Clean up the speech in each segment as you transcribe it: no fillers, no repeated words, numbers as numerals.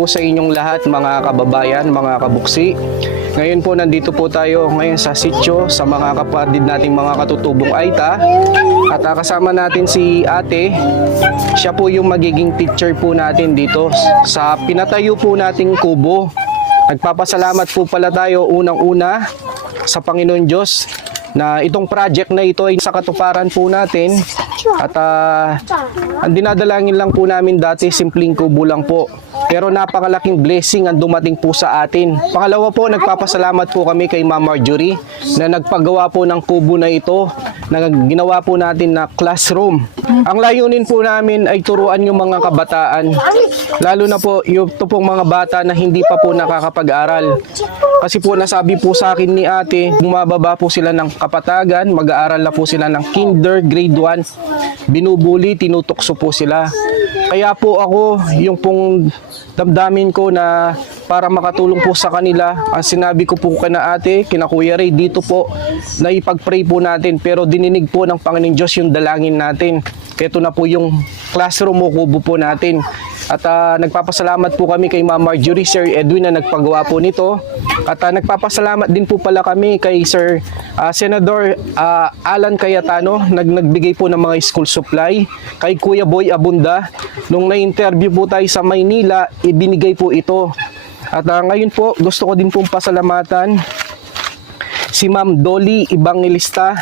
po sa inyong lahat mga kababayan, mga kabuksi. Ngayon po nandito po tayo ngayon sa sitio sa mga kapatid nating mga katutubong Aita. At kasama natin si ate. Siya po yung magiging teacher po natin dito sa pinatayo po nating kubo. Nagpapasalamat po pala tayo unang-una sa Panginoon Diyos na itong project na ito ay sa katuparan po natin. At ang dinadalangin lang po namin dati, simpleng kubo lang po. Pero napakalaking blessing ang dumating po sa atin. Pangalawa po, nagpapasalamat po kami kay Ma'am Marjorie na nagpagawa po ng kubo na ito, na ginawa po natin na classroom. Ang layunin po namin ay turuan yung mga kabataan, lalo na po yung pong mga bata na hindi pa po nakakapag-aral. Kasi po nasabi po sa akin ni ate, bumababa po sila ng kapatagan, mag-aaral na po sila ng kinder, grade 1, binubuli, tinutokso po sila. Kaya po ako, yung pong damdamin ko na para makatulong po sa kanila, ang sinabi ko po kina ate, kina Kuya Ray, dito po na ipag-pray po natin, pero dininig po ng Panginoon Diyos yung dalangin natin. Ito na po yung classroom o kubo po natin. At nagpapasalamat po kami kay Ma'am Marjorie, Sir Edwin na nagpagawa po nito. At nagpapasalamat din po pala kami kay Sir Senador Alan Cayetano, nagbigay po ng mga school supply. Kay Kuya Boy Abunda, nung na-interview po tayo sa Maynila, ibinigay po ito. At ngayon po, gusto ko din pong pasalamatan si Ma'am Dolly Evangelista.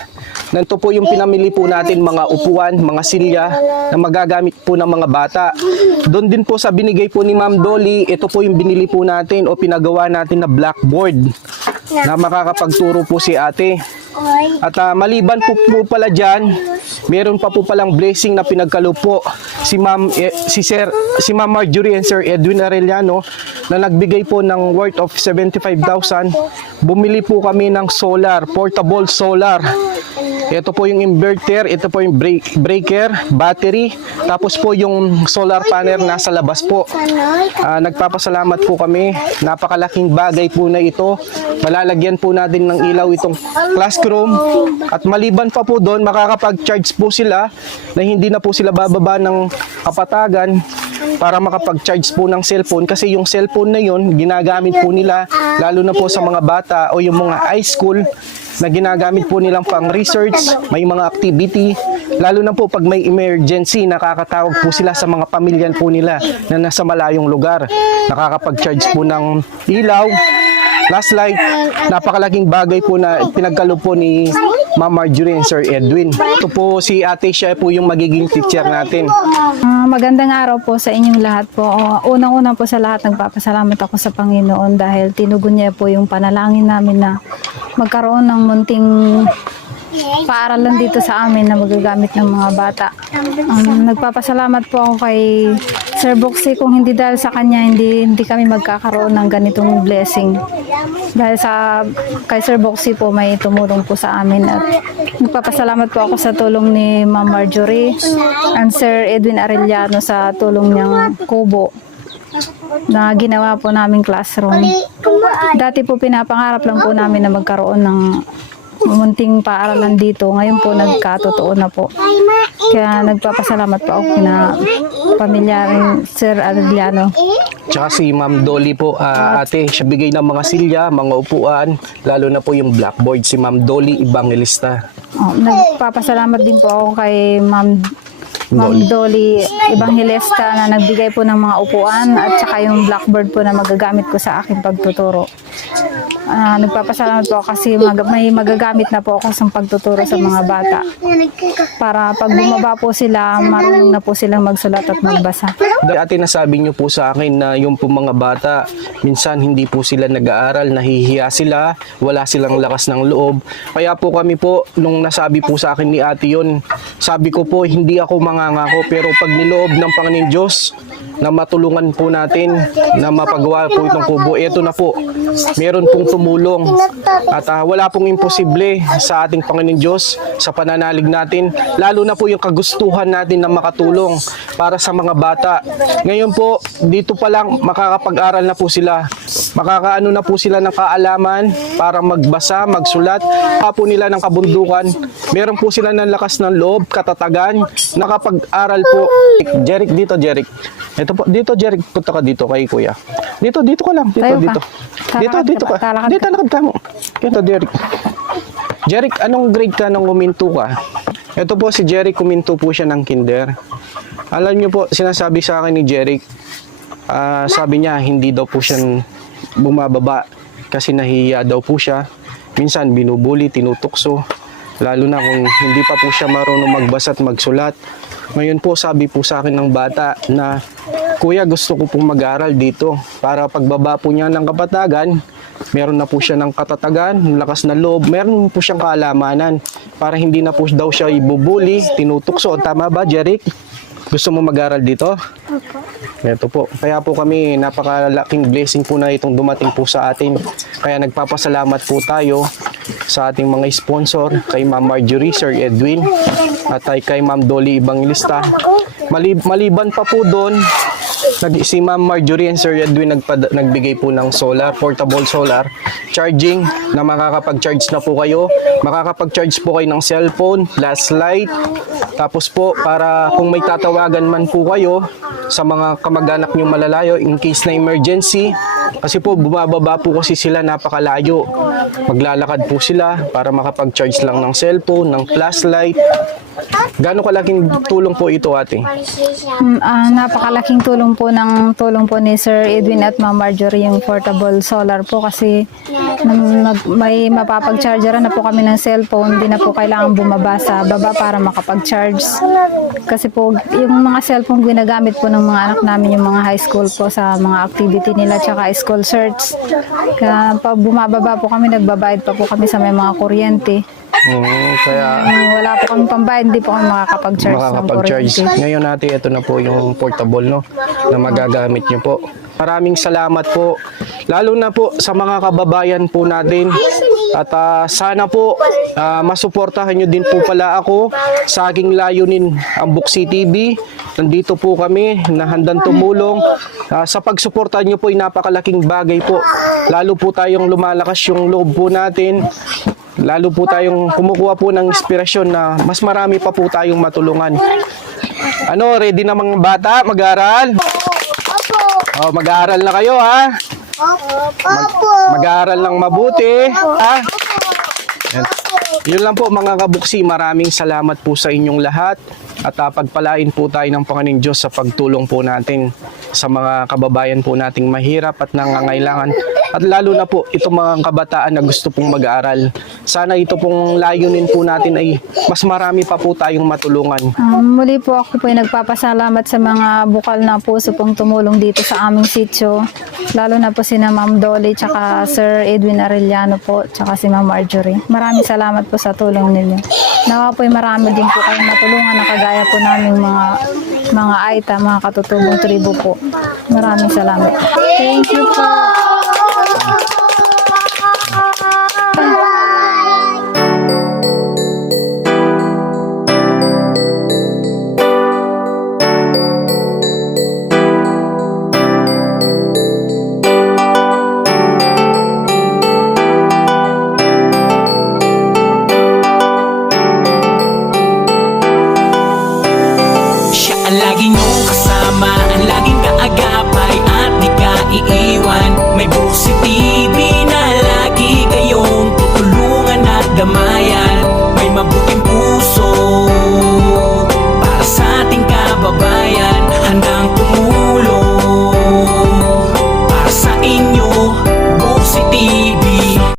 Nanto po yung pinamili po natin mga upuan, mga silya na magagamit po ng mga bata. Doon din po sa binigay po ni Ma'am Dolly, ito po yung binili po natin o pinagawa natin na blackboard na makakapagturo po si ate. At maliban po pala dyan, meron pa po palang blessing na pinagkaloob po si Ma'am Marjorie and Sir Edwin Arellano na nagbigay po ng worth of 75,000. Bumili po kami ng solar, portable solar. Ito po yung inverter, ito po yung breaker, battery, tapos po yung solar panel nasa labas po. Nagpapasalamat po kami, napakalaking bagay po na ito. Malalagyan po natin ng ilaw itong classroom. At maliban pa po doon, makakapag-charge po sila na hindi na po sila bababa ng kapatagan para makapag-charge po ng cellphone. Kasi yung cellphone na yun, ginagamit po nila, lalo na po sa mga bata o yung mga high school, na ginagamit po nilang pang research, may mga activity, lalo na po pag may emergency, nakakatawag po sila sa mga pamilya po nila na nasa malayong lugar. Nakakapag-charge po ng ilaw, flashlight. Napakalaking bagay po na pinagkaloob po ni Ma'am Marjorie and Sir Edwin. Ito po si ate, siya po yung magiging teacher natin. Magandang araw po sa inyong lahat po. Unang-una po sa lahat, nagpapasalamat ako sa Panginoon dahil tinugon niya po yung panalangin namin na magkaroon ng munting paaralan dito sa amin na magagamit ng mga bata. Nagpapasalamat po ako kay Sir Boxy, kung hindi dahil sa kanya, hindi kami magkakaroon ng ganitong blessing. Dahil kay Sir Boxy po may tumulong po sa amin. At nagpapasalamat po ako sa tulong ni Ma'am Marjorie and Sir Edwin Arellano sa tulong niyang kubo na ginawa po naming classroom. Dati po pinapangarap lang po namin na magkaroon ng munting paaralan dito. Ngayon po nagkatotoo na po. Kaya nagpapasalamat po ako kina pamilya rin Sir Arellano. Tsaka si Ma'am Dolly po, ate, siya bigay ng mga silya, mga upuan, lalo na po yung blackboard, si Ma'am Dolly Evangelista. Nagpapasalamat din po ako kay Ma'am Dolly Evangelista na nagbigay po ng mga upuan at saka yung blackboard po na magagamit ko sa aking pagtuturo. Nagpapasalamat po kasi may magagamit na po ako sa pagtuturo sa mga bata. Para pag bumaba po sila, marunong na po silang magsulat at magbasa. Ate, nasabi niyo po sa akin na yung po mga bata, minsan hindi po sila nag-aaral, nahihiya sila, wala silang lakas ng loob. Kaya po kami po, nung nasabi po sa akin ni ate yun, sabi ko po, hindi ako mangangako, pero pag niloob ng Panginoon Diyos, na matulungan po natin na mapagawa po itong kubo. Ito na po, meron pong tumulong at wala pong imposible sa ating Panginoon Diyos sa pananalig natin, lalo na po yung kagustuhan natin na makatulong para sa mga bata. Ngayon po, dito pa lang makakapag-aral na po sila, makakaano na po sila ng kaalaman para magbasa, magsulat, po nila ng kabundukan, meron po sila ng lakas ng loob, katatagan, nakapag-aral po. Jeric dito, Jeric. Ito po, dito Jeric, punta ka dito kay Kuya. Dito ka lang, dito, Tayo ka. dito. Talakad Dito ka ba? ka. Talakad Dito, lakad ka mo. Dito, Jeric. Jeric, anong grade ka nung huminto ka? Ito po si Jeric, huminto po siya ng kinder. Alam niyo po, sinasabi sa akin ni Jeric, sabi niya, hindi daw po siya bumababa kasi nahihiya daw po siya. Minsan, binubuli, tinutukso. Lalo na kung hindi pa po siya marunong magbasa at magsulat. Ngayon po, sabi po sa akin ng bata na, Kuya, gusto ko pong mag-aral dito para pagbaba po niya ng kapatagan, meron na po siya ng katatagan, lakas na loob, meron po siyang kaalamanan para hindi na po daw siya ibubuli, tinutukso. Tama ba, Jeric? Gusto mo mag-aral dito? Opo. Ito po. Kaya po kami, napakalaking blessing po na itong dumating po sa atin. Kaya nagpapasalamat po tayo sa ating mga sponsor, kay Ma'am Marjorie, Sir Edwin, at kay Ma'am Dolly Evangelista. Maliban pa po doon, si Ma'am Marjorie and Sir Edwin nagbigay po ng solar, portable solar, charging na makakapag-charge na po kayo. Makakapag-charge po kayo ng cellphone, flashlight, tapos po para kung may tatawagan man po kayo sa mga kamag-anak nyo malalayo in case na emergency, kasi po bumababa po kasi sila napakalayo. Maglalakad po sila para makapag-charge lang ng cellphone, ng flashlight. Gaano kalaking tulong po ito, ate? Napakalaking tulong po ni Sir Edwin at Ma'am Marjorie yung portable solar po kasi may mapapag-charger na po kami ng cellphone, hindi na po kailangan bumaba sa baba para makapag-charge. Kasi po yung mga cellphone ginagamit po ng mga anak namin, yung mga high school po sa mga activity nila tsaka school search. Kaya pag bumababa po kami, nagbabayad pa po kami sa may mga kuryente. Kaya Wala po kami pambayad, hindi po kami makakapag-charge ng makakapag-charge. kuryente. Ngayon natin, ito na po yung portable, no, na magagamit nyo po. Maraming salamat po. Lalo na po sa mga kababayan po natin. At sana po masuportahan nyo din po pala ako sa aking layunin, ang Buksi TV. Nandito po kami na handang tumulong. Sa pagsuporta nyo po ay napakalaking bagay po. Lalo po tayong lumalakas yung loob po natin. Lalo po tayong kumukuha po ng inspirasyon na mas marami pa po tayong matulungan. Ano, ready na mga bata mag-aaral? Opo. Oh, mag-aaral na kayo, ha? Opo. Mag-aaral lang mabuti, ha? Yan. Yun lang po mga kabuksi, maraming salamat po sa inyong lahat at pagpalain po tayo ng Panginoon Diyos sa pagtulong po natin sa mga kababayan po nating mahirap at nangangailangan, at lalo na po itong mga kabataan na gusto pong mag-aaral. Sana ito pong layunin po natin ay mas marami pa po tayong matulungan. Muli po ako po ay nagpapasalamat sa mga bukal na puso pong tumulong dito sa aming sitio. Lalo na po sina Ma'am Dolly, tsaka Sir Edwin Arellano po, tsaka si Ma'am Marjorie. Maraming salamat po sa tulong ninyo. Nawa po ay marami din po kayong matulungan na kagaya po namin mga Aita, mga katutubong tribo po. Maraming salamat. Thank you po. Siya ang laging iyong kasama, ang laging kaagapay at di ka iiwan. May Buksi TV na lagi kayong tutulungan at damay.